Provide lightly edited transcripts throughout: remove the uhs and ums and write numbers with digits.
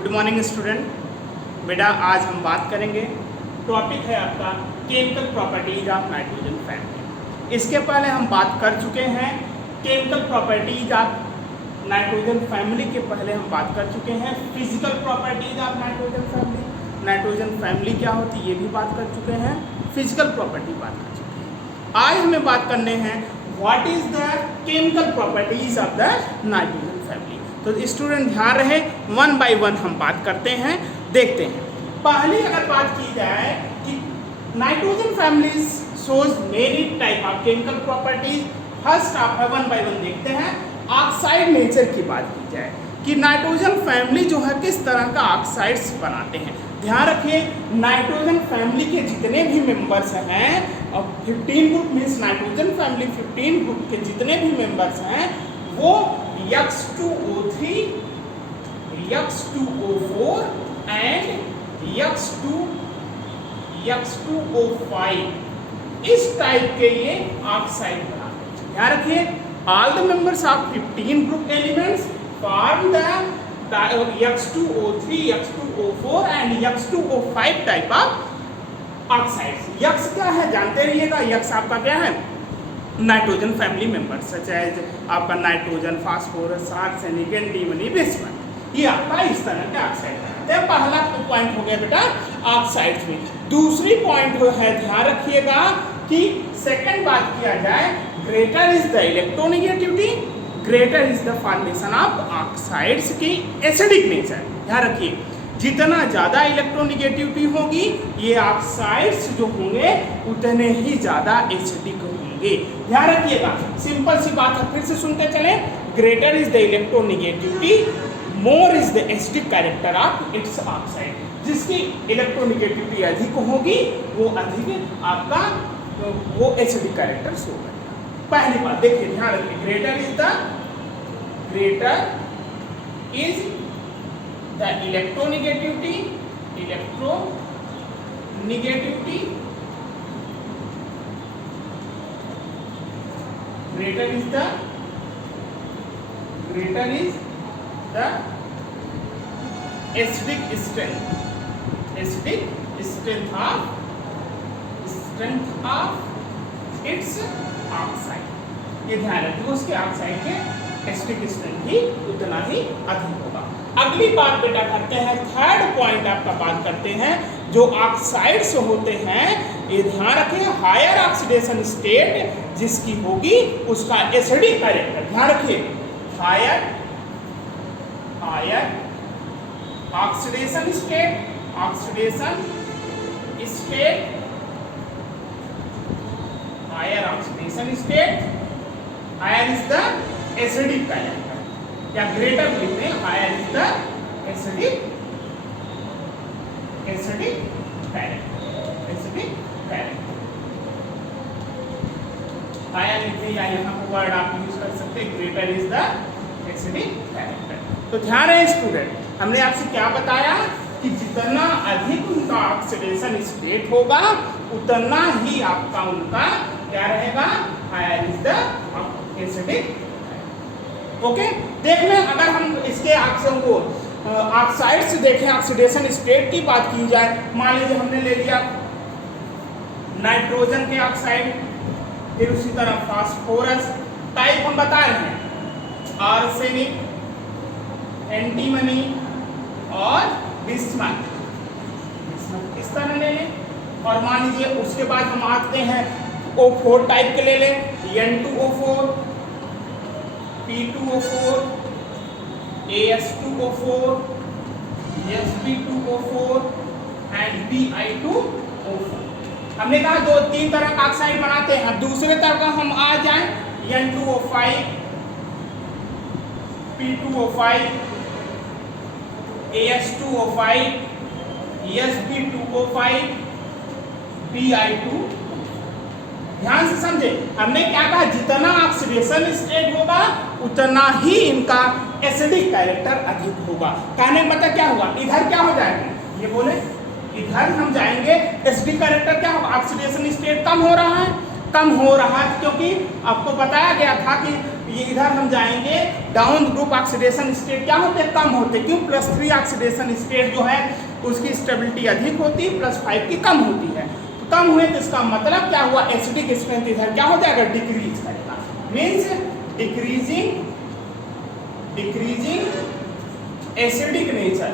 Good morning student. बेटा आज हम बात करेंगे, टॉपिक है आपका chemical properties of nitrogen family. इसके पहले हम बात कर चुके हैं chemical properties of nitrogen family के पहले हम बात कर चुके हैं physical properties of nitrogen family. Nitrogen family क्या होती है ये भी बात कर चुके हैं, फिजिकल प्रॉपर्टी बात कर चुके हैं। आज हमें बात करने हैं what is the chemical properties of the nitrogen family. तो स्टूडेंट ध्यान रहे, वन बाय वन हम बात करते हैं, देखते हैं। पहली अगर बात की जाए कि nitrogen family shows many type of chemical properties, first आप वन बाय वन देखते हैं। ऑक्साइड नेचर की बात की जाए कि नाइट्रोजन फैमिली जो है किस तरह का ऑक्साइड्स बनाते हैं। ध्यान रखिए नाइट्रोजन फैमिली के जितने भी मेंबर्स हैं, और 15 group means nitrogen family 15 group के जितने भी मेंबर्स हैं वो X2O3, X2O4 एंड X2O5 इस टाइप के ये ऑक्साइड बनाते हैं। ध्यान रखिए all the members of 15 group elements form the X2O3, X2O4 and X2O5 type of oxides. X क्या है जानते रहिएगा, यक्स आपका क्या है nitrogen family member such as आपका nitrogen, phosphorus, arsenic, antimony, bismuth, ये आपका इस तरह के ऑक्साइड है। पहला पॉइंट हो गया बेटा ऑक्साइड्स में। दूसरी पॉइंट है, ध्यान रखिएगा कि सेकंड बात किया जाए, greater is the electronegativity, greater is the formation of oxides की एसिडिक नेचर। ध्यान रखिए जितना ज़्यादा इलेक्ट्रोनेगेटिविटी होगी ये ऑक्साइड्स जो होंगे उतने ही ज़्यादा एसिडिक होंगे। ध्यान रखिएगा, सिंपल सी बात है, फिर से सुनते चले। Greater is the electronegativity, more is the acidic character of its oxide. जिसकी इलेक्ट्रोनेगेटिविटी अधिक होगी वो अधिक आपका वो एसिडिक कैरेक्टर शो करेगा। पहली बात देखिए, ध्यान रखिए, greater is the electronegativity greater is the acidic strength of its oxide। ये ध्यान रखिए उसके ऑक्साइड के एसिडिक स्ट्रेंथ भी उतना ही अधिक होगा। अगली बात बेटा करते हैं, थर्ड पॉइंट आपका बात करते हैं जो ऑक्साइड्स होते हैं। ये ध्यान रखें हायर ऑक्सीडेशन स्टेट जिसकी होगी उसका एसिडिक कैरेक्टर। ध्यान रखिए higher oxidation state higher is the acidic character, या ग्रेटर लिखते हैं higher is the acidic character. Higher लिखते या यहाँ पर वर्ड आप यूज कर सकते हैं, greater is the acidic character. तो ध्यान रहे स्टूडेंट, हमने आपसे क्या बताया कि जितना अधिक उनका ऑक्सीडेशन स्टेट होगा उतना ही आपका उनका क्या रहेगा, higher is the acidic. Okay, देख लें अगर हम इसके ऑक्साइड्स देखें, ऑक्सीडेशन स्टेट की बात की जाए, मान लीजिए हमने ले लिया नाइट्रोजन के ऑक्साइड, फिर उसी तरह फास्फोरस टाइप हम बता रहे हैं, आर्सेनिक, एंटीमनी और बिस्मथ इस तरह ले लें। और मान लीजिए उसके बाद हम आते हैं O4 टाइप के ले लें, N2O4, P2O4, AS2O4, Sp2O4 and Bi2O4। हमने कहा दो तीन तरह का ऑक्साइड बनाते हैं। अब दूसरे तरह का हम आ जाएं, N2O5, P2O5, AS2O5, Sp2O5, Bi2। ध्यान से समझे, हमने क्या कहा जितना ऑक्सीडेशन स्टेट होगा उतना ही इनका एसिडिक कैरेक्टर अधिक होगा। कहने का मतलब क्या होगा, इधर क्या हो जाएगा, ये बोले इधर हम जाएंगे एसिडिक कैरेक्टर क्या होगा, ऑक्सीडेशन स्टेट कम हो रहा है क्योंकि आपको बताया गया था कि ये इधर हम जाएंगे, डाउन ग्रुप ऑक्सीडेशन स्टेट क्या होते हैं, कम होते हैं। क्यों? +3 ऑक्सीडेशन स्टेट जो है उसकी स्टेबिलिटी अधिक होती है, +5 की कम होती है। तो कम हुए तो इसका मतलब क्या हुआ, एसिडिक स्ट्रेंथ इधर क्या हो जाएगा, डिक्रीज करेगा। Means decreasing acidic nature,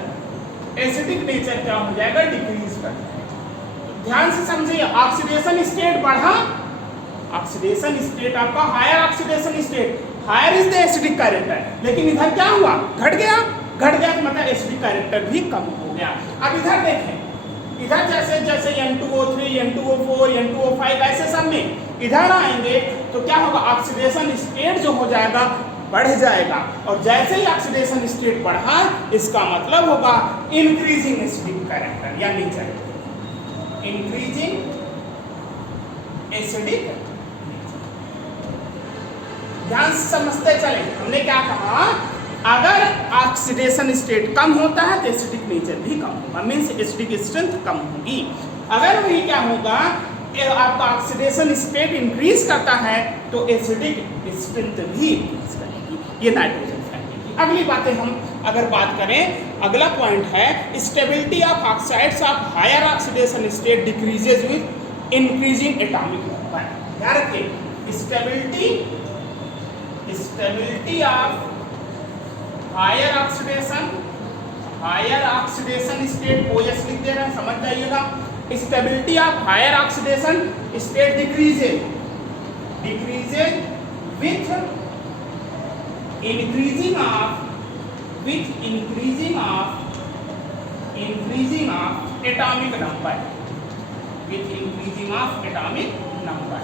acidic nature क्या हो जाएगा, डिक्रीज कर जाएगा। ध्यान से समझिए, ऑक्सीडेशन स्टेट बढ़ा, ऑक्सीडेशन स्टेट आपका higher oxidation state, higher is the acidic character, लेकिन इधर क्या हुआ, घट गया। घट गया तो मतलब एसिडिक कैरेक्टर भी कम हो गया। अब इधर देखें, इधर जैसे जैसे N2O3, N2O4, N2O5 ऐसे सब में इधर आएंगे तो क्या होगा, ऑक्सीडेशन स्टेट जो हो जाएगा बढ़ जाएगा। और जैसे ही ऑक्सीडेशन स्टेट बढ़ा, इसका मतलब होगा इंक्रीजिंग एसिडिक कैरेक्टर या नेचर, इंक्रीजिंग एसिडिक। ध्यान से समझते चले, हमने क्या कहा, अगर ऑक्सीडेशन स्टेट कम होता है तो एसिडिक नेचर भी कम होगा, मीन्स एसिडिक स्ट्रेंथ कम होगी। अगर वही क्या होगा, आपका ऑक्सीडेशन स्टेट इंक्रीज करता है तो एसिडिक स्ट्रेंथ भी इंक्रीज करेगी। ये नाइट्रोजन फैमिली की अगली बातें हम अगर बात करें, अगला पॉइंट है stability of oxides of higher oxidation state decreases with increasing atomic number. ध्यान रखिए, stability of higher oxidation state OS लिख दे रहे हैं, समझ जाइएगा। Stability of higher oxidation state decreases with increasing of atomic number,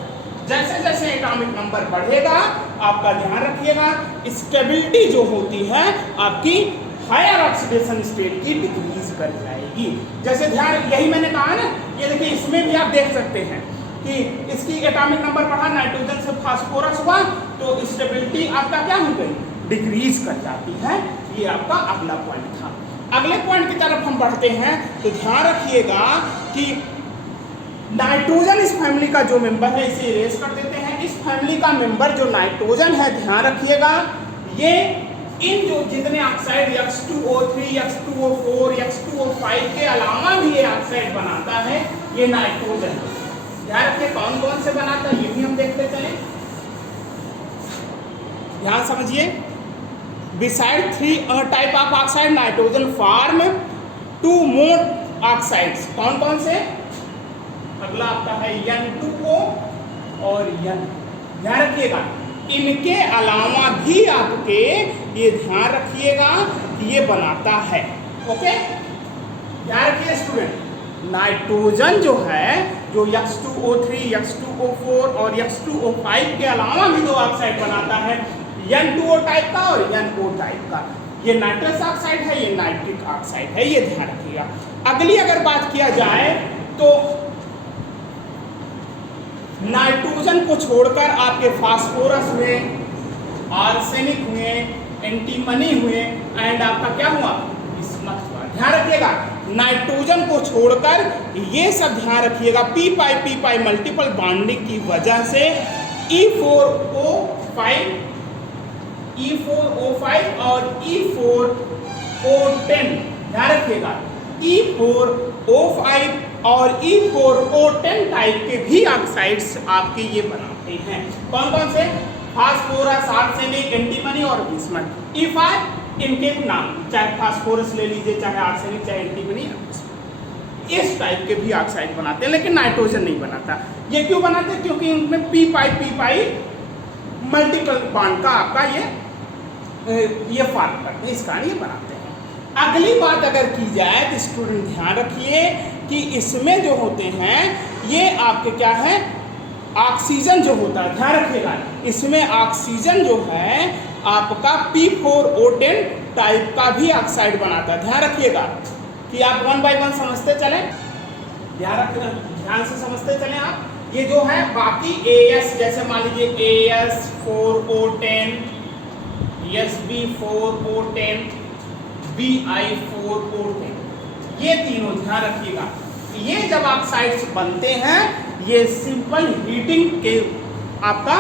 जैसे जैसे एटॉमिक नंबर बढ़ेगा, आपका ध्यान रखिएगा, स्टेबिलिटी जो होती है आपकी हायर ऑक्सीडेशन स्टेट की डिक्रीज कर जाएगी। जैसे ध्यान, यही मैंने कहा ना, ये देखिए इसमें भी आप देख सकते हैं कि इसकी एटॉमिक नंबर बढ़ा, नाइट्रोजन से फास्फोरस हुआ तो स्टेबिलिटी आपका क्या हो गई, डिक्रीज कर जाती है। ये आपका अगला पॉइंट था। अगले पॉइंट की तरफ हम बढ़ते हैं तो ध्यान रखिएगा कि नाइट्रोजन इस फैमिली का जो मेंबर है, इसे इरेज कर देते हैं। इस फैमिली का मेंबर जो नाइट्रोजन है, ध्यान रखिएगा, ये इन जो जितने ऑक्साइड X2O3, X2O4, X2O5 के अलावा भी ये ऑक्साइड बनाता है, ये नाइट्रोजन। ध्यान रखिए कौन कौन से बनाता है, ये भी हम देखते चले। ध्यान समझिए, beside 3 type of oxide nitrogen form 2 more oxides. कौन कौन से? अगला आपका है N2O और N। ध्यान रखिएगा, इनके अलावा भी आपके ये ध्यान रखिएगा कि ये बनाता है। ओके, ध्यान रखिए स्टूडेंट, नाइट्रोजन जो है, जो X2O3, X2O4 और X2O5 के अलावा भी 2 ऑक्साइड बनाता है, N2O टाइप का और NO टाइप का। ये नाइट्रस ऑक्साइड है, ये नाइट्रिक ऑक्साइड है, ये ध्यान रखिएगा। अगली अगर बात किया जाए तो नाइट्रोजन को छोड़कर आपके फास्फोरस हुए, आर्सेनिक हुए, एंटीमनी हुए एंड आपका क्या हुआ, बिस्मथ हुआ। ध्यान रखिएगा, नाइट्रोजन को छोड़कर ये सब ध्यान रखिएगा, p मल्टीपल बॉन्डिंग की वजह से E4O5 और E4O10, ध्यान रखिएगा, E4O5 और E4O10 टाइप के भी ऑक्साइड्स आपके ये बनाते हैं। कौन कौन से? फास्फोरस, आर्सेनिक, एंटीमनी और बिस्मथ। E5 इनके नाम, चाहे फास्फोरस ले लीजिए, चाहे आर्सेनिक, चाहे एंटीमनी, इस टाइप के भी ऑक्साइड बनाते हैं, लेकिन नाइट्रोजन नहीं बनाता। ये क्यों बनाते हैं? क्योंकि इनमें p मल्टीपल बॉन्ड का आपका ये फॉर्म करते हैं, इस कारण ये बनाते हैं। अगली बात अगर की जाए तो स्टूडेंट ध्यान रखिए कि इसमें जो होते हैं ये आपके क्या है, ऑक्सीजन जो होता है, ध्यान रखिएगा, इसमें ऑक्सीजन जो है आपका P4O10 टाइप का भी ऑक्साइड बनाता है। ध्यान रखिएगा कि आप 1 बाय 1 समझते चले, ध्यान से समझते चले आप। ये जो है बाकी AS, जैसे मान लीजिए AS4O10, SB4O10, Bi4O10, ये तीनों ध्यान रखिएगा। ये जब ऑक्साइड्स बनते हैं, ये सिंपल हीटिंग के आपका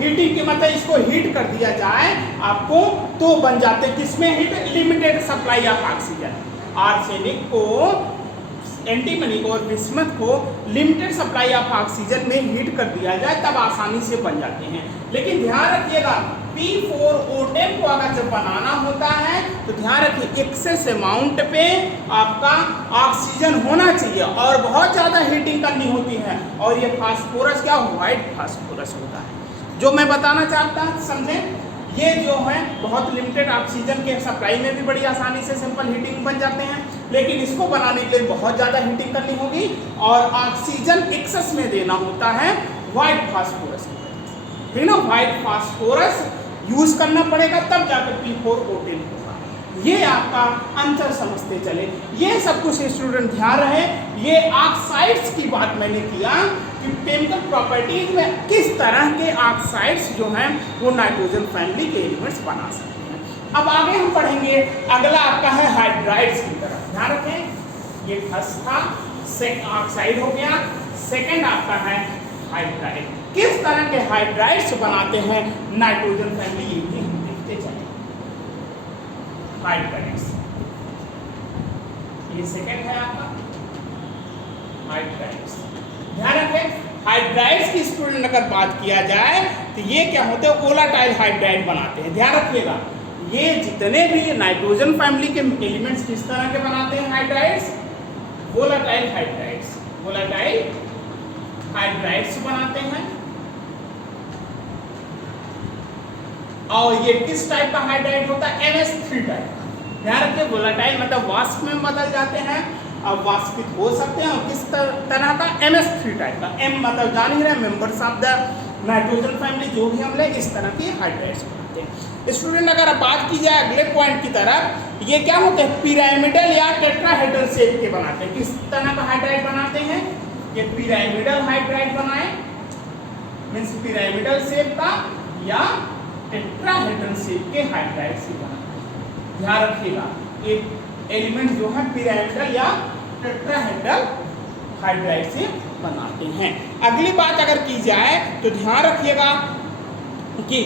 हीटिंग के मतलब इसको हीट कर दिया जाए आपको तो बन जाते हैं किसमें heat, limited supply of oxygen. Arsenic को, एंटीमनी को और बिस्मथ को लिमिटेड सप्लाई ऑफ ऑक्सीजन में हीट कर दिया जाए तब आसानी से बन जाते हैं। लेकिन ध्यान रखिएगा P4O10 को अगर जब बनाना होता है तो ध्यान रखिए एक्सेस अमाउंट पे आपका ऑक्सीजन होना चाहिए और बहुत ज़्यादा हीटिंग करनी होती है। और ये फास्फोरस क्या, व्हाइट फास्फोरस होता है। जो मैं बताना चाहता समझें, ये जो है बहुत लिमिटेड ऑक्सीजन के सप्लाई में भी बड़ी आसानी से सिंपल हीटिंग बन जाते हैं, लेकिन इसको बनाने के लिए बहुत ज़्यादा हीटिंग करनी होगी और ऑक्सीजन एक्सेस में देना होता है व्हाइट फास्फोरस, ठीक ना। व्हाइट फास्फोरस यूज करना पड़ेगा तब जाकर P4O10 होगा। ये आपका अंतर समझते चले। ये सब कुछ स्टूडेंट ध्यान रहे। ये ऑक्साइड्स की बात मैंने किया कि केमिकल प्रॉपर्टीज में किस तरह के ऑक्साइड्स जो हैं वो नाइट्रोजन फैमिली के एलिमेंट्स बना सकते हैं। अब आगे हम पढ़ेंगे, अगला आपका है हाइड्राइड्स की तरफ। ध्यान रखें, ये फर्स्ट था, ऑक्साइड हो गया, सेकेंड आपका है हाइड्राइड। किस तरह के हाइड्राइड्स बनाते हैं नाइट्रोजन फैमिली, ये भी हम देखते चले। हाइड्राइड्स, ये सेकंड है आपका हाइड्राइड्स। ध्यान रखें, हाइड्राइड्स की स्टूडेंट अगर बात किया जाए तो ये क्या होते हैं, वोलाटाइल हाइड्राइड बनाते हैं। ध्यान रखिएगा, ये जितने भी नाइट्रोजन फैमिली के एलिमेंट्स किस तरह के बनाते हैं hydrides, volatile hydrides, volatile hydrides बनाते हैं। और ये किस टाइप का हाइड्राइड होता है, NH3 टाइप का। ध्यान रखिए, वोलाटाइल मतलब वाष्प में बदल जाते हैं, अब वाष्पित हो सकते हैं। और किस तरह का, NH3 टाइप का। M मतलब जान ही रहे, members of the nitrogen family, जो भी हम ले इस तरह के हाइड्राइड्स बनाते हैं। स्टूडेंट अगर बात की जाए अगले पॉइंट की तरफ, ये क्या होते हैं, पिरामिडल या टेट्राहेड्रल शेप के बनाते हैं। किस तरह का हाइड्राइड बनाते हैं, ये पिरामिडल हाइड्राइड बनाए, मीन्स पिरामिडल शेप का या टेट्राहेड्रल शेप के हाइड्राइड से बनाते हैं। ध्यान रखिएगा, एक एलिमेंट जो है पिरामिडल या टेट्राहेड्रल हाइड्राइड से बनाते हैं। अगली बात अगर की जाए तो ध्यान रखिएगा कि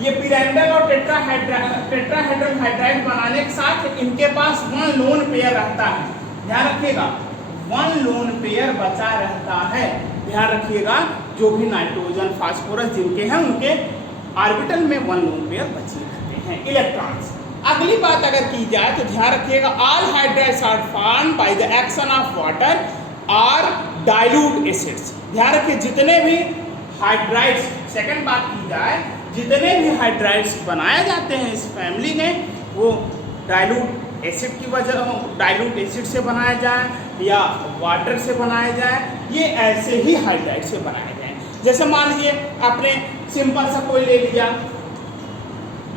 ये पिरामिडल और टेट्राहेड्रल हाइड्राइड बनाने के साथ इनके पास वन लोन पेयर रहता है। ध्यान रखिएगा, वन लोन पेयर बचा रहता है। ध्यान रखिएगा, जो भी नाइट्रोजन फास्फोरस जिनके हैं उनके ऑर्बिटल में वन लोन पेयर बचे रहते हैं, इलेक्ट्रॉन्स। अगली बात अगर की जाए तो ध्यान रखिएगा, all hydrides are formed by the action of water और डाइल्यूट एसिड्स। ध्यान रखिए, जितने भी हाइड्राइड्स, सेकंड बात की जाए, जितने भी हाइड्राइड्स बनाए जाते हैं इस फैमिली में वो डाइल्यूट एसिड की वजह, डाइल्यूट एसिड से बनाया जाए या वाटर से बनाया जाए, ये ऐसे ही हाइड्राइड से बनाए जाए। जैसे मान लीजिए आपने सिंपल सा कोई ले लिया,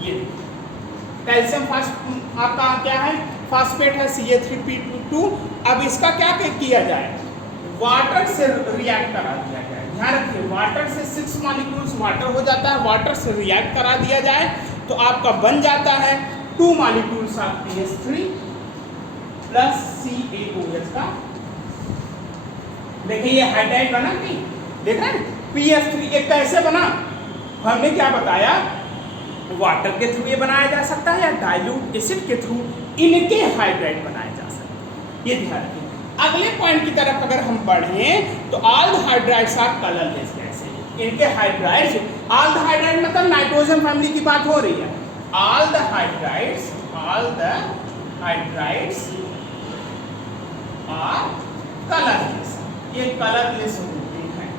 ये कैल्शियम आपका क्या है, फास्फेट है, CH3P2। अब इसका क्या किया जाए, वाटर से रिएक्ट करा दिया जाए। ध्यान रखिए, वाटर से 6 मॉलिक्यूल्स वाटर हो जाता है, वाटर से रिएक्ट करा दिया जाए तो आपका बन जाता है 2 molecules of PH3 plus CaOH का। देखिए ये हाइड्राइड बना नहीं, देख रहे हैं, PH3 ये कैसे बना, हमने क्या बताया, वाटर के थ्रू ये बनाया जा सकता है या डाइल्यूट एसिड के थ्रू इनके हाइड्राइड बनाए जा सकते हैं। ये ध्यान रखिए। अगले पॉइंट की तरफ अगर हम बढ़ें तो all the hydrides are colourless gases. इनके हाइड्राइड्स, ऑल द हाइड्राइड मतलब नाइट्रोजन फैमिली की बात हो रही है। All the hydrides are colourless, ये कलरलेस होते हैं।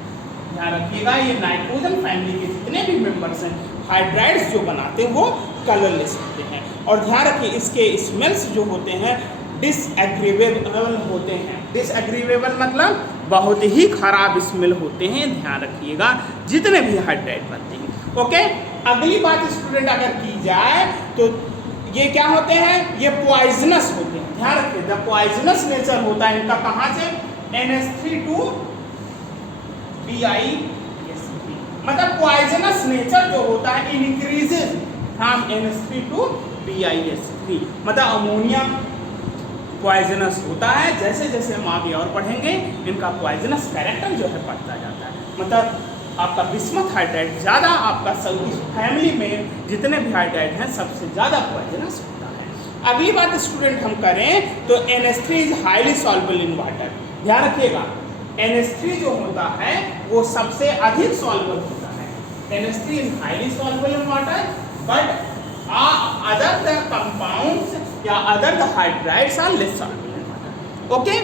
ध्यान रखिएगा, ये नाइट्रोजन फैमिली के जितने भी मेंबर्स हैं हाइड्राइड्स जो बनाते हैं वो कलरलेस होते हैं। और ध्यान रखिए, इसके स्मेल्स जो होते हैं डिसएग्रीवेबल होते हैं। डिसएग्रीवेबल मतलब बहुत ही खराब स्मेल होते हैं। ध्यान रखिएगा, जितने भी हाइड्राइड बनते हैं। ओके, अगली बात स्टूडेंट अगर की जाए तो ये क्या होते हैं, ये पॉइजनस होते हैं। ध्यान रखिए, द पॉइजनस नेचर होता है इनका, कहाँ से, NH3 to BiSC, मतलब पॉइजनस नेचर जो होता है increases from NH3 to BiSC, मतलब अमोनिया पॉइजनस होता है। जैसे जैसे हम आगे और पढ़ेंगे इनका पॉइजनस कैरेक्टर जो है बढ़ता जाता है। मतलब आपका बिस्मथ हाइड्राइड ज़्यादा आपका सब इस फैमिली में जितने भी हाइड्राइड हैं सबसे ज़्यादा पॉइजनस होता है। अगली बात स्टूडेंट हम करें तो NH3 is highly soluble in water. ध्यान रखिएगा NH3 जो होता है वो सबसे अधिक सॉल्युबल होता है। NH3 is highly soluble in water but other the compounds या other the hydrides are less soluble in water. Okay,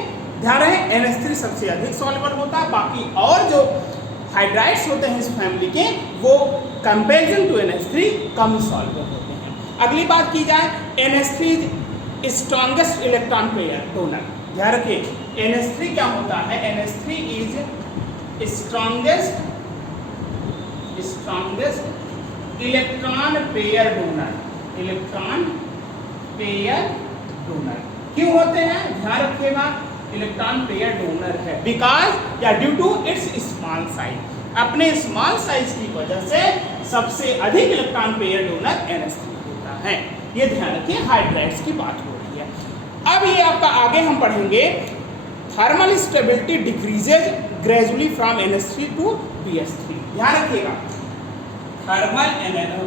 ध्यान रहे NH3 सबसे अधिक सॉल्युबल होता है, बाकी और जो हाइड्राइड्स होते हैं इस फैमिली के वो comparison to NH3 come soluble होते हैं। अगली बात की जाए NH3 strongest electron pair donor. ध्यान रखिए NH3 क्या होता है, NH3 is strongest electron pair donor. Electron pair donor क्यों होते हैं, ध्यान रखिएगा इलेक्ट्रॉन पेयर डोनर है बिकॉज या due to its small size. अपने स्मॉल साइज की वजह से सबसे अधिक इलेक्ट्रॉन पेयर डोनर NH3 होता है। ये ध्यान रखिए हाइड्राइड्स की बात हो रही है। अब ये आपका आगे हम पढ़ेंगे thermal stability decreases gradually from NH3 to BH3। ध्यान रखिएगा थर्मल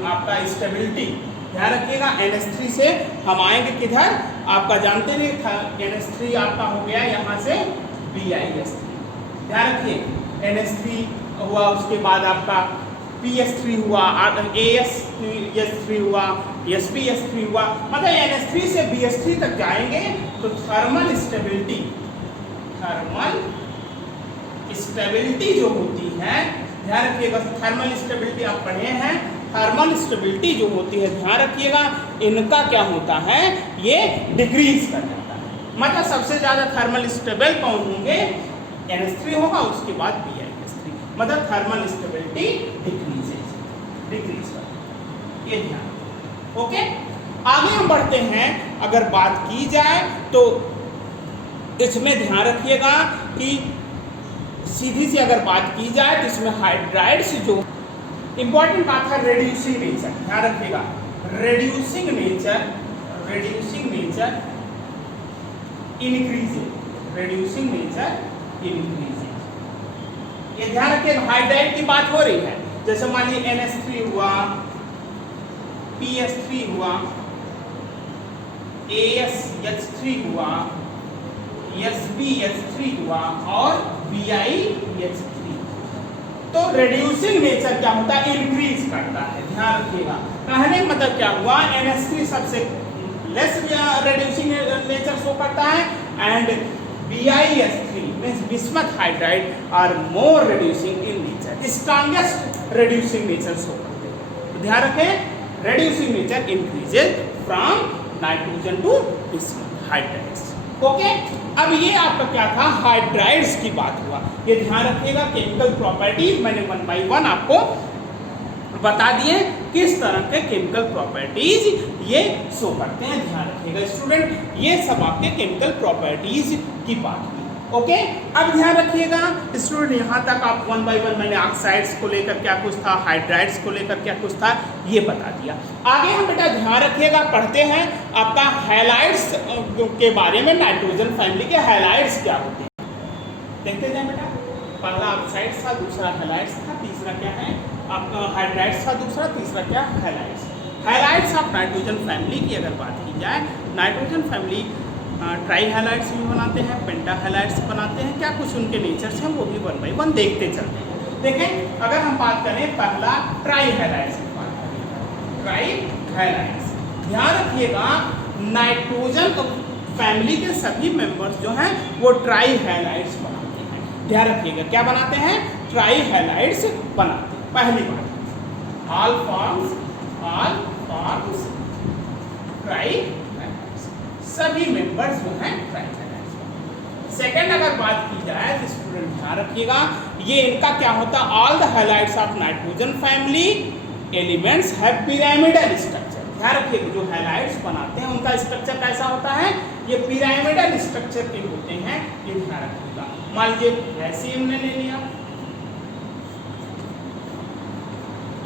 आपका स्टेबिलिटी, ध्यान रखिएगा NH3 से हम आएंगे किधर, आपका जानते नहीं था NH3 आपका हो गया यहाँ से BiS3। ध्यान रखिए NH3 हुआ, उसके बाद आपका PS3 हुआ, AS3 हुआ, SPS3 हुआ, मतलब NH3 से BH3 तक जाएंगे तो थर्मल स्टेबिलिटी जो होती है, ध्यान रखिएगा थर्मल स्टेबिलिटी आप पढ़े हैं, थर्मल स्टेबिलिटी जो होती है ध्यान रखिएगा इनका क्या होता है, ये डिक्रीज कर जाता है। मतलब सबसे ज़्यादा थर्मल स्टेबल कौन होंगे, NH3 होगा, उसके बाद BiS3, मतलब थर्मल स्टेबिलिटी डिक्रीज कर, ये ध्यान। ओके, आगे हम बढ़ते हैं। अगर बात की जाए तो इसमें ध्यान रखिएगा कि सीधी सी अगर बात की जाए तो इसमें हाइड्राइड्स जो इंपॉर्टेंट बात है रेड्यूसिंग नेचर। ध्यान रखिएगा रेड्यूसिंग नेचर इंक्रीजिंग, ये ध्यान रखिएगा हाइड्राइड की बात हो रही है। जैसे मान लीजिए NH3 हुआ, PS3 हुआ, ASH3 हुआ, SBH3 हुआ और BiH3, तो रेड्यूसिंग नेचर क्या होता है, इंक्रीज करता है। ध्यान रखिएगा कहने का मतलब क्या हुआ, NH3 सबसे लेस रेड्यूसिंग नेचर शो करता है and BiS3 means bismuth hydride are more reducing in nature, strongest reducing nature show करते हैं। तो ध्यान रखें reducing nature increases from nitrogen to bismuth hydrides. Okay, अब ये आपका क्या था, हाइड्राइड्स की बात हुआ। ये ध्यान रखिएगा केमिकल प्रॉपर्टीज मैंने 1 by 1 आपको बता दिए किस तरह के केमिकल प्रॉपर्टीज ये शो करते हैं। ध्यान रखिएगा स्टूडेंट, ये सब आपके केमिकल प्रॉपर्टीज की बात हुई। ओके, अब ध्यान रखिएगा स्टूडेंट यहाँ तक आप 1 by 1 मैंने ऑक्साइड्स को लेकर क्या कुछ था, हाइड्राइड्स को लेकर क्या कुछ था, ये बता दिया। आगे हम बेटा ध्यान रखिएगा पढ़ते हैं आपका हैलाइड्स के बारे में। नाइट्रोजन फैमिली के हैलाइड्स क्या होते हैं देखते जाए बेटा। पहला ऑक्साइड्स था, दूसरा हैलाइड्स था, तीसरा क्या है आपका हाइड्राइड्स था, दूसरा, तीसरा क्या halides. Halides of nitrogen family की अगर बात की जाए, नाइट्रोजन फैमिली ट्राई हैलाइड्स भी बनाते हैं, पेंटा हैलाइड्स बनाते हैं, क्या कुछ उनके नेचर्स हैं वो भी 1 by 1 देखते चलते हैं। देखें अगर हम बात करें पहला ट्राई हैलाइड्स की बात करें, ट्राई हैलाइड्स, ध्यान रखिएगा नाइट्रोजन फैमिली के सभी मेंबर्स जो हैं वो ट्राई हैलाइड्स बनाते हैं। ध्यान रखिएगा क्या बनाते हैं, ट्राई हैलाइड्स बनाते हैं। पहली बात ऑल फॉर्म्स ट्राई, सभी मेंबर्स जो हैं ट्राई हैलाइड्स। सेकंड अगर बात की जाए तो स्टूडेंट ध्यान रखिएगा ये इनका क्या होता है, all the halides of nitrogen family elements have pyramidal structure. ध्यान रखिएगा जो हैलाइड्स बनाते हैं उनका स्ट्रक्चर कैसा होता है, ये पिरामिडल स्ट्रक्चर के होते हैं, ये ध्यान रखिएगा। मान लीजिए ऐसे हमने ले लिया,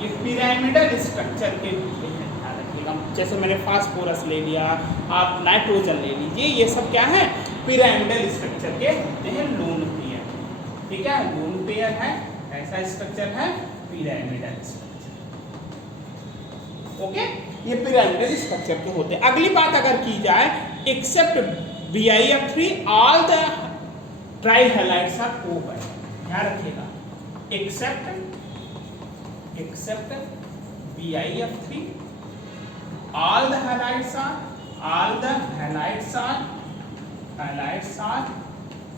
ये पिरामिडल स्ट्रक्चर के होते हैं, ध्यान रखिएगा। जैसे मैंने फास्फोरस ले लिया, आप नाइट्रोजन ले लीजिए, ये सब क्या है पिरामिडल स्ट्रक्चर के होते हैं, लोन पेयर। ठीक है, लोन पेयर है कैसा स्ट्रक्चर है? Pyramidal structure. ओके, ये पिरामिडल स्ट्रक्चर के होते हैं। अगली बात अगर की जाए, except BiF3 all the trihalides are covalent. ध्यान रखिएगा, except BiF3 all the halides are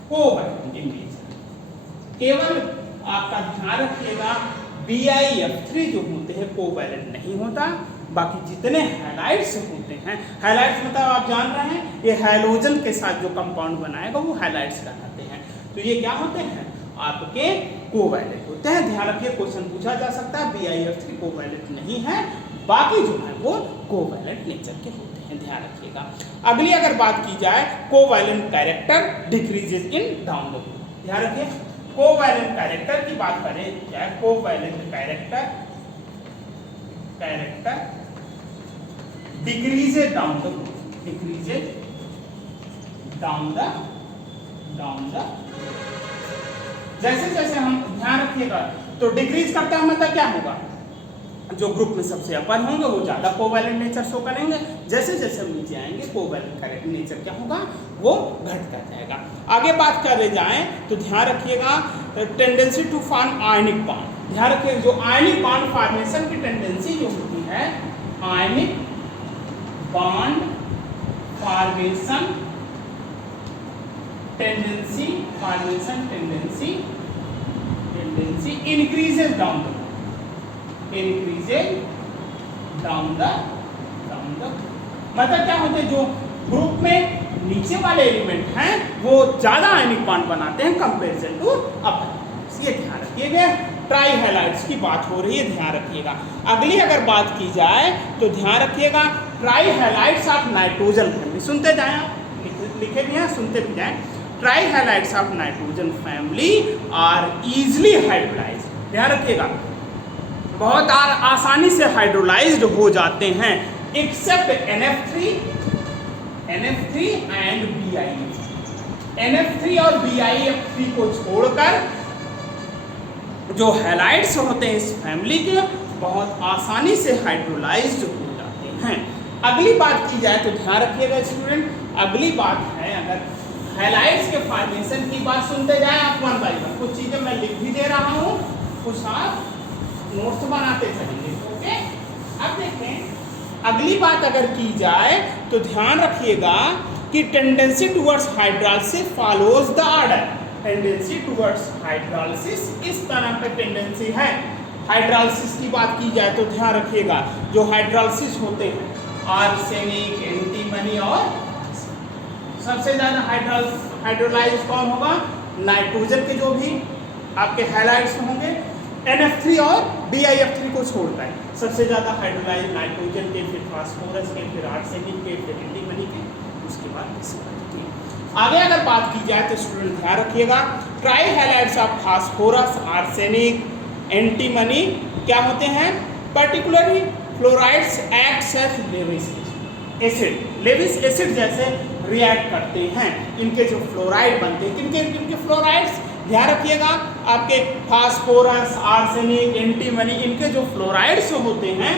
covalent in nature। केवल आपका ध्यान रखिएगा BiF3 जो होते हैं कोवैलेंट नहीं होता, बाकी जितने हैलाइड्स होते हैं, हैलाइड्स मतलब आप जान रहे हैं ये हैलोजन के साथ जो कंपाउंड बनाएगा वो हैलाइड्स कहलाते हैं। तो ये क्या होते हैं? आपके कोवैलेंट होते हैं। ध्यान रखिए, क्वेश्चन पूछा जा सकता है BiF3 कोवैलेंट नहीं है, बाकी जो है वो कोवैलेंट नेचर के होते हैं। ध्यान रखिएगा। अगली अगर बात की जाए, covalent character decreases in down the group. ध्यान रखिए, कोवैलेंट कैरेक्टर की बात करें, क्या है covalent character decreases down the group, decreases down the जैसे जैसे हम, ध्यान रखिएगा, तो डिक्रीज करता है मतलब क्या होगा? जो ग्रुप में सबसे अपर होंगे वो ज्यादा कोवैलेंट नेचर शो करेंगे, जैसे जैसे हम नीचे आएंगे कोवैलेंट कैरेक्टर नेचर क्या होगा? वो घटता जाएगा। आगे बात कर जाएं तो ध्यान रखिएगा, tendency to form ionic bond. ध्यान रखिएगा, जो आयनिक बॉन्ड फॉर्मेशन की टेंडेंसी जो होती है, ionic bond formation tendency increases down the मतलब क्या होते हैं? जो ग्रुप में नीचे वाले एलिमेंट हैं वो ज्यादा आयनिक बॉन्ड बनाते हैं कंपैरिजन टू अपर। ये ध्यान रखिएगा। ट्राइहैलाइड्स की बात हो रही है, ध्यान रखिएगा। अगली अगर बात की जाए तो ध्यान रखिएगा, ट्राइहैलाइड्स ऑफ नाइट्रोजन फैमिली। सुनते जाएं आप, लिखे भी हैं, सुनते भी जाएं। Trihalides of nitrogen family are easily hydrolysed. ध्यान रखिएगा, बहुत आसानी से हाइड्रोलाइज्ड हो जाते हैं, accept NF3 and BiF3। NF3 और BiF3 को छोड़कर जो हैलाइड्स होते हैं इस फैमिली के बहुत आसानी से हाइड्रोलाइज्ड हो जाते हैं। अगली बात की जाए तो ध्यान रखिएगा स्टूडेंट, अगली बात है, अगर हैलाइड्स के फॉर्मेशन की बात सुनते जाएं आप वन बाय वन, कुछ चीजें मैं लिख भी दे रहा हूं, कुछ आप नोट्स बनाते चलेंगे। ओके, अब देखें, अगली बात अगर की जाए तो ध्यान रखिएगा कि tendency towards hydrolysis follows the order. Tendency towards hydrolysis इस तरह का टेंडेंसी है। हाइड्रोलाइसिस की बात की जाए तो ध्यान रखिएगा, जो हाइड्रोलाइसिस होते हैं आर्सेनिक, एंटीमनी, और सबसे ज्यादा हाइड्रोलाइज कौन होगा? नाइट्रोजन के जो भी आपके हैलाइड्स होंगे, NF3 और BiF3 को छोड़ता है, सबसे ज्यादा हाइड्रोलाइज नाइट्रोजन के, फिर फास्फोरस के, फिर आर्सेनिक के, फिर एंटीमनी के, उसके बाद आगे अगर बात की जाए तो स्टूडेंट ध्यान रखिएगा, trihalides of phosphorus, arsenic, antimony क्या होते हैं? Particularly fluorides acts as Lewis acid, Lewis acid जैसे रिएक्ट करते हैं। इनके जो फ्लोराइड बनते हैं, किनके फ्लोराइड्स? ध्यान रखिएगा, आपके फास्फोरस, आर्सेनिक, एंटीमनी, इनके जो फ्लोराइड्स होते हैं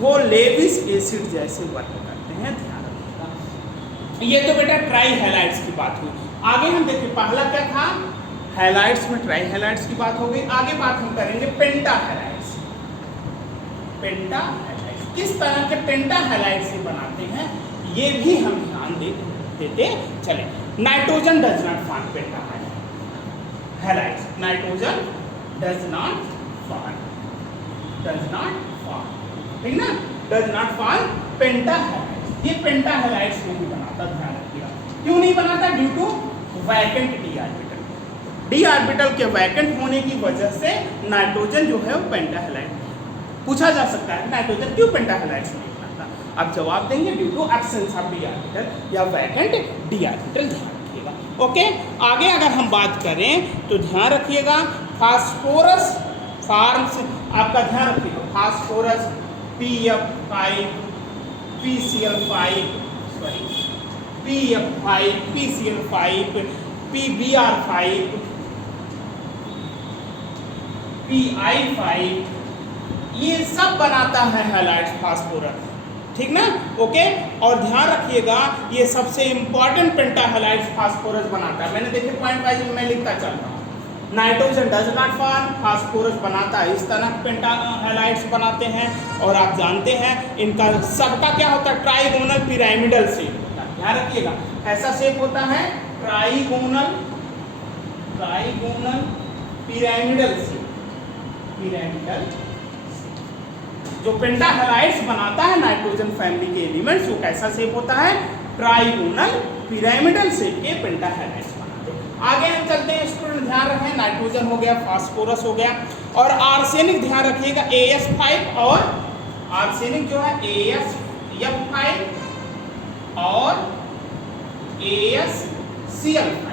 वो लेविस एसिड जैसे वर्क करते हैं। ध्यान रखिएगा। ये तो बेटा ट्राइहैलाइड्स की बात हुई। आगे हम देखिए, पहला क्या था? हैलाइड्स में ट्राइहैलाइड्स की बात हो गई। आगे बात हम करेंगे पेंटाहैलाइड्स। पेंटाहैलाइड्स किस तरह के पेंटाहैलाइड से बनाते हैं ये भी हम ध्यान देते चले। Nitrogen does not form pentahalides. Nitrogen does not form, ठीक ना, डज नॉट फॉर्म पेंटाहैलाइड्स। ये पेंटाहैलाइड्स नहीं बनाता, ध्यान रखिएगा। क्यों नहीं बनाता? Due to vacant d orbital. D orbital के वैकेंट होने की वजह से नाइट्रोजन जो है वो पेंटाहैलाइड पूछा जा सकता है, नाइट्रोजन क्यों पेंटाहैलाइड्स नहीं बनाता? आप जवाब देंगे due to absence of d orbital या वैकेंट डी ऑर्बिटल। ध्यान रखिएगा। ओके, आगे अगर हम बात करें तो ध्यान रखिएगा, फास्फोरस फॉर्म्स, आपका ध्यान रखिएगा, phosphorus PF5, PCl5, PF5, PCl5, PBr5, Pi5, ये सब बनाता है हैलाइड्स फास्फोरस, ठीक ना, ओके। और ध्यान रखिएगा ये सबसे इंपॉर्टेंट पेंटा हैलाइड्स फास्फोरस बनाता है। मैंने देखिए पॉइंट वाइज मैं लिखता चल रहा हूँ। Nitrogen does not form, phosphorus बनाता है, इस तरह पेंटा हैलाइड्स बनाते हैं। और आप जानते हैं इनका सबका क्या होता है, ट्राइगोनल पिरामिडल शेप होता है। ध्यान रखिएगा ऐसा शेप होता है ट्राइगोनल पिरामिडल शेप, पिरामिडल। जो पेंटा हैलाइड्स बनाता है नाइट्रोजन फैमिली के एलिमेंट्स, वो कैसा शेप होता है, ट्राइगोनल पिरामिडल शेप के पेंटा हैलाइड्स बनाते हैं। आगे हम चलते हैं स्टूडेंट, ध्यान रखें नाइट्रोजन हो गया, फास्फोरस हो गया, और आर्सेनिक ध्यान रखिएगा AS5, और आर्सेनिक जो है AsF5 और AsCl5,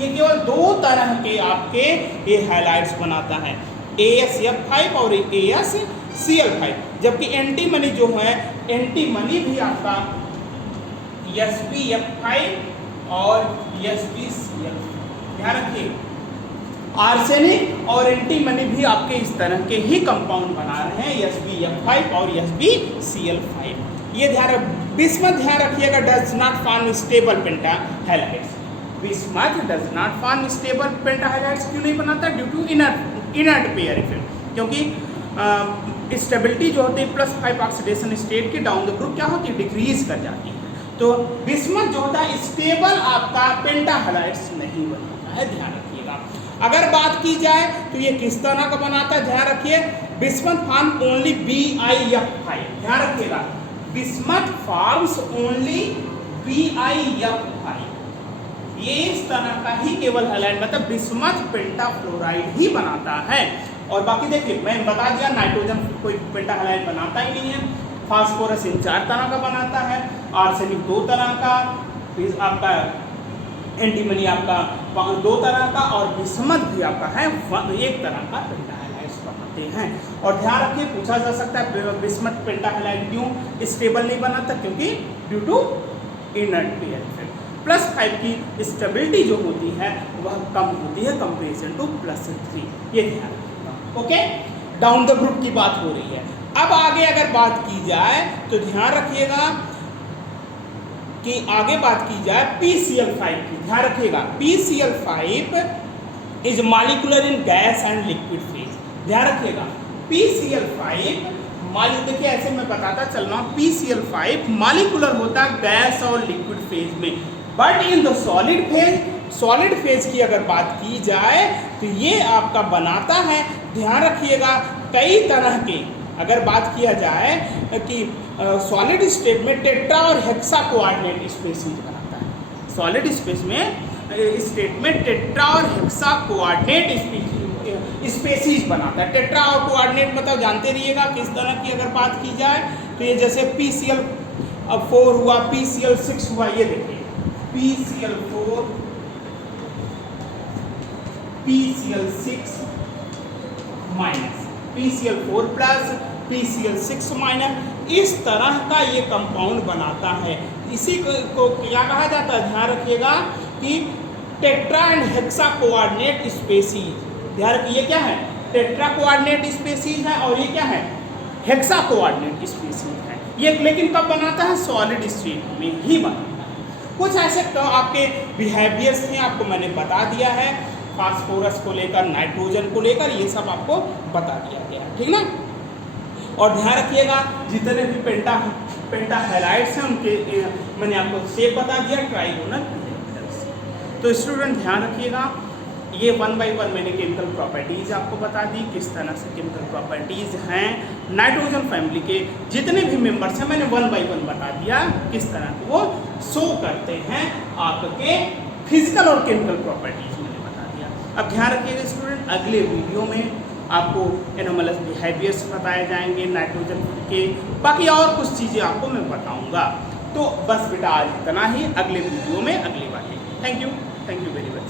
ये केवल दो तरह के आपके ये हैलाइड्स बनाता है, AsF5 और AsCl5। जबकि एंटीमनी जो है, एंटीमनी भी आपका Sp(F5) और Sp(Cl). ध्यान रखिए आर्सेनिक और एंटीमनी भी आपके इस तरह के ही कंपाउंड बना रहे हैं, Sp(F5) और Sp(Cl5). ये ध्यान, बिस्मथ ध्यान रखिएगा does not form stable penta halides. Bismuth does not form stable penta halides क्यों नहीं बनाता, due to inert pair effect, क्योंकि स्टेबिलिटी जो होती है +5 ऑक्सीडेशन स्टेट की डाउन द ग्रुप क्या होती है, डिक्रीज कर जाती है। तो बिस्मथ जो होता है स्टेबल आपका पेंटा हैलाइड्स नहीं बनाता है, ध्यान रखिएगा। अगर बात की जाए तो ये किस तरह का बनाता है, ध्यान रखिए बिस्मथ फॉर्म ओनली BiF5, ध्यान रखिएगा बिस्मथ फॉर्म्स ओनली BiF5, ये इस तरह का ही केवल हैलाइड, मतलब बिस्मथ पेंटाफ्लोराइड ही बनाता है। और बाकी देखिए मैं बता दिया नाइट्रोजन कोई पेंटा हैलाइड बनाता ही नहीं है, फास्फोरस इन 4 तरह का बनाता है, आर्सेनिक 2 तरह का, फिर आपका एंटीमनी आपका 2 तरह का, और बिस्मथ भी आपका है 1 तरह का पेंटा हैलाइड्स बनाते हैं। और ध्यान रखिए पूछा जा सकता है बिस्मथ पेंटा हैलाइड क्यों स्टेबल नहीं बनाता, क्योंकि due to inert pair effect. +5 की स्टेबिलिटी जो होती है वह कम होती है कंपेरिजन टू +3, ये ध्यान रखिएगा, ओके। डाउन द ग्रुप की बात हो रही है। अब आगे अगर बात की जाए तो ध्यान रखिएगा कि आगे बात की जाए PCl5 की, ध्यान रखिएगा PCl5 is molecular in gas and liquid phase. ध्यान रखिएगा PCl5 देखिए ऐसे मैं बताता चल रहा हूँ, PCl5 मॉलिक्यूलर होता है गैस और लिक्विड फेज में, but in the solid phase की अगर बात की जाए तो ये आपका बनाता है, ध्यान रखिएगा कई तरह के, अगर बात किया जाए कि सॉलिड स्टेट में टेट्रा और हेक्सा कोऑर्डिनेट स्पेसीज बनाता है, सॉलिड स्पेस में स्टेट में टेट्रा और हेक्सा कोऑर्डिनेट स्पेसीज बनाता है। टेट्रा और कोऑर्डिनेट मतलब जानते रहिएगा किस तरह की अगर बात की जाए तो ये जैसे PCl4 हुआ, PCl6 हुआ, ये देखिए PCl4 PCl6 minus, PCl4 plus, PCl6 minus, इस तरह का ये कंपाउंड बनाता है। इसी को क्या कहा जाता है, ध्यान रखिएगा कि tetra and hexa coordinate species. ध्यान रखिए ये क्या है, टेट्रा कोऑर्डिनेट स्पेसीज है और ये क्या है, हेक्सा कोऑर्डिनेट स्पेसीज है। ये लेकिन कब बनाता है, सॉलिड स्टेट में ही बनाता है। कुछ ऐसे तो आपके बिहेवियर्स हैं, आपको मैंने बता दिया है, फास्फोरस को लेकर, नाइट्रोजन को लेकर, ये सब आपको बता दिया गया है, ठीक ना। और ध्यान रखिएगा जितने भी पेंटा हैलाइड्स हैं उनके मैंने आपको शेप बता दिया ट्राइगोनल। तो स्टूडेंट ध्यान रखिएगा ये 1 बाय 1 मैंने केमिकल प्रॉपर्टीज़ आपको बता दी, किस तरह से केमिकल प्रॉपर्टीज़ हैं नाइट्रोजन फैमिली के जितने भी मेंबर्स हैं, मैंने 1 बाय 1 बता दिया किस तरह वो शो करते हैं आपके फिजिकल और केमिकल प्रॉपर्टीज़ मैंने बता दिया। अब ध्यान रखिएगा स्टूडेंट अगले वीडियो में आपको एनोमलस बिहेवियर्स बताए जाएंगे नाइट्रोजन के, बाकी और कुछ चीज़ें आपको मैं बताऊँगा। तो बस बेटा आज इतना ही, अगले वीडियो में अगली बातें। Thank you very much.